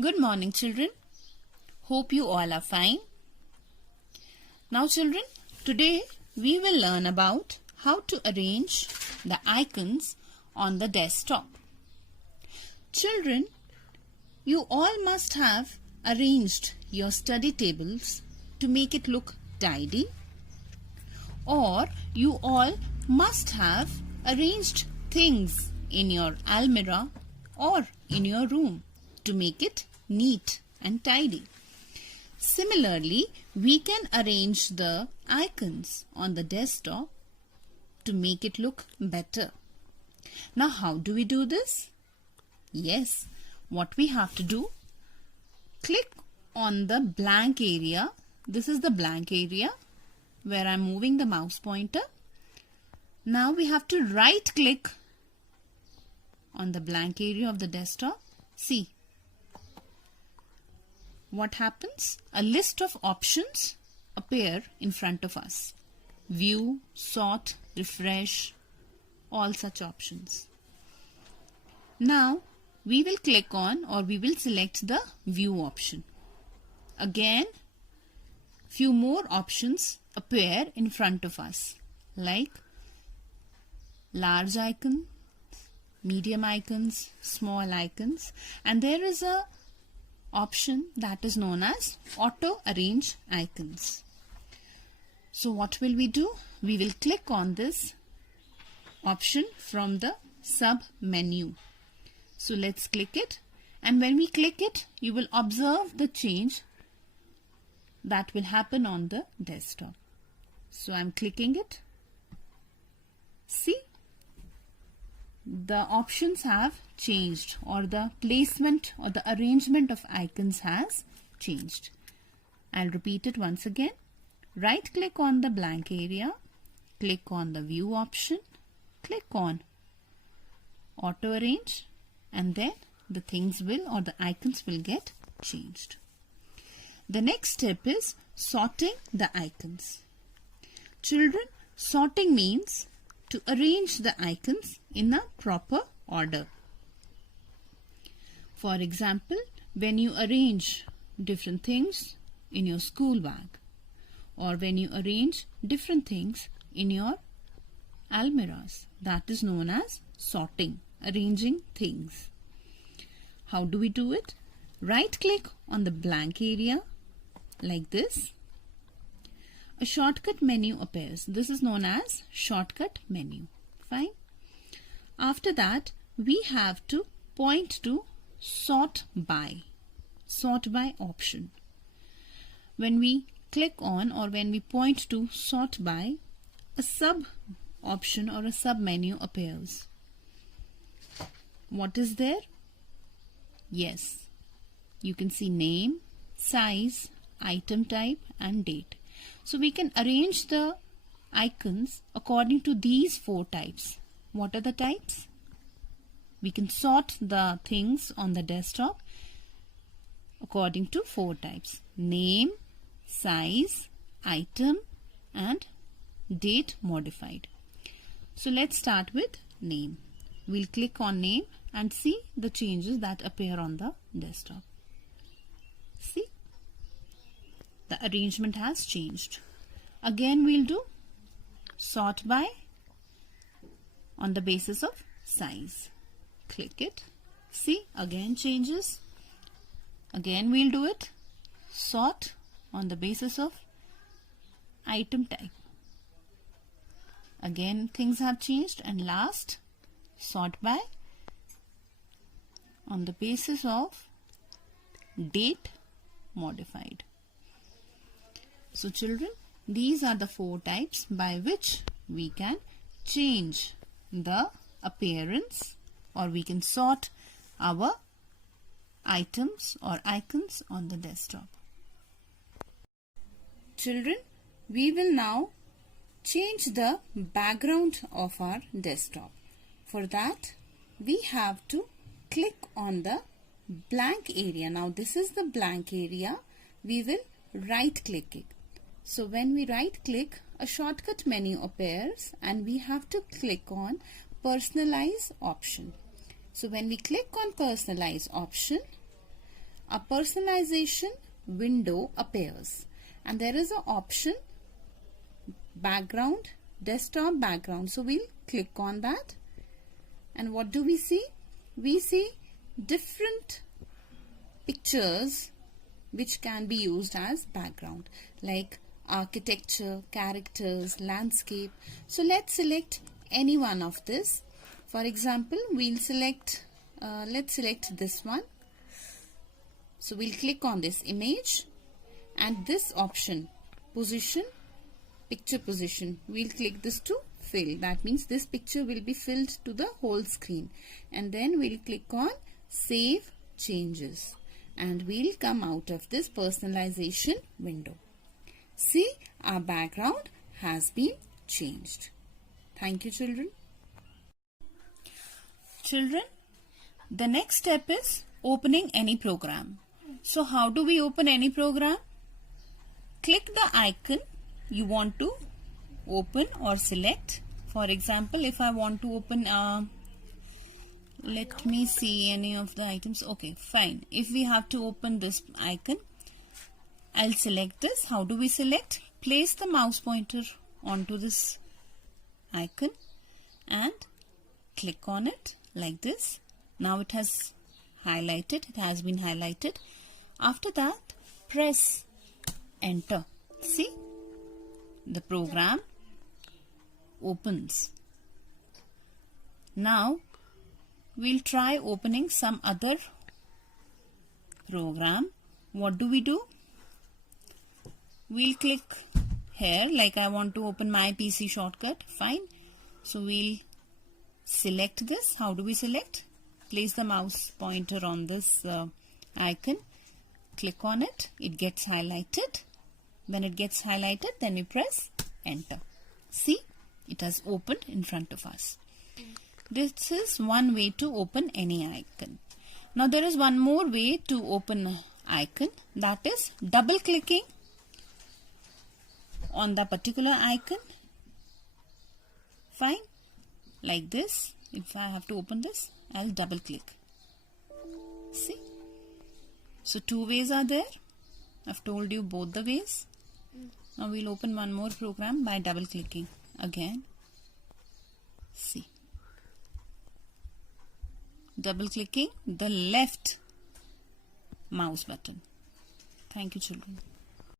Good morning, children. Hope you all are fine. Now, children, today we will learn about how to arrange the icons on the desktop. Children, you all must have arranged your study tables to make it look tidy, or you all must have arranged things in your almirah or in your room to make it neat and tidy. Similarly, we can arrange the icons on the desktop to make it look better. Now, how do we do this? Yes, what we have to do, click on the blank area. This is the blank area where I'm moving the mouse pointer. Now we have to right click on the blank area of the desktop. See what happens? A list of options appear in front of us. View, sort, refresh, all such options. Now we will click on, or we will select the view option. Again, few more options appear in front of us, like large icons, medium icons, small icons, and there is a option that is known as auto arrange icons. So what will we do? We will click on this option from the sub menu. So let's click it, and when we click it, you will observe the change that will happen on the desktop. So I'm clicking it. See, the options have changed, or the placement or the arrangement of icons has changed. I'll repeat it once again. Right click on the blank area, click on the view option, click on auto arrange, and then the things will, or the icons will get changed. The next step is sorting the icons. Children, sorting means to arrange the icons in a proper order. For example, when you arrange different things in your school bag, or when you arrange different things in your almirahs, that is known as sorting, arranging things. How do we do it? Right click on the blank area like this. A shortcut menu appears. This is known as shortcut menu. Fine. After that, we have to point to sort by option. When we click on, or when we point to sort by, a sub option or a sub menu appears. What is there? Yes, you can see name, size, item type and date. So we can arrange the icons according to these four types. What are the types? We can sort the things on the desktop according to four types: name, size, item and date modified. So let's start with name. We'll click on name and see the changes that appear on the desktop. See, the arrangement has changed. Again, we'll do sort by on the basis of size. Click it. See, again changes. Again, we'll do it. Sort on the basis of item type. Again, things have changed. And last, sort by on the basis of date modified. So children, these are the four types by which we can change the appearance, or we can sort our items or icons on the desktop. Children, we will now change the background of our desktop. For that, we have to click on the blank area. Now this is the blank area. We will right click it. So when we right click, a shortcut menu appears and we have to click on personalize option. So when we click on personalize option, a personalization window appears, and there is an option background, desktop background. So we'll click on that, and what do we see? We see different pictures which can be used as background, like architecture, characters, landscape. So let's select any one of this. For example, we'll select let's select this one. So we'll click on this image, and this option, position, picture position, we'll click this to fill. That means this picture will be filled to the whole screen, and then we'll click on save changes, and we'll come out of this personalization window. See, our background has been changed. Thank you, children. Children, the next step is opening any program. So how do we open any program? Click the icon you want to open or select. For example, if I want to open let me see any of the items. Okay, fine. If we have to open this icon, I'll select this. How do we select? Place the mouse pointer onto this icon and click on it like this. Now it has highlighted. It has been highlighted. After that, press enter. See, the program opens. Now we'll try opening some other program. What do? We'll click here, like I want to open my PC shortcut. Fine. So we'll select this. How do we select? Place the mouse pointer on this icon. Click on it. It gets highlighted. When it gets highlighted, then you press enter. See, it has opened in front of us. This is one way to open any icon. Now there is one more way to open an icon, that is double clicking on the particular icon. Fine, like this. If I have to open this, I'll double click. See, so two ways are there. I've told you both the ways. Now we'll open one more program by double clicking again. See, double clicking the left mouse button. Thank you, children.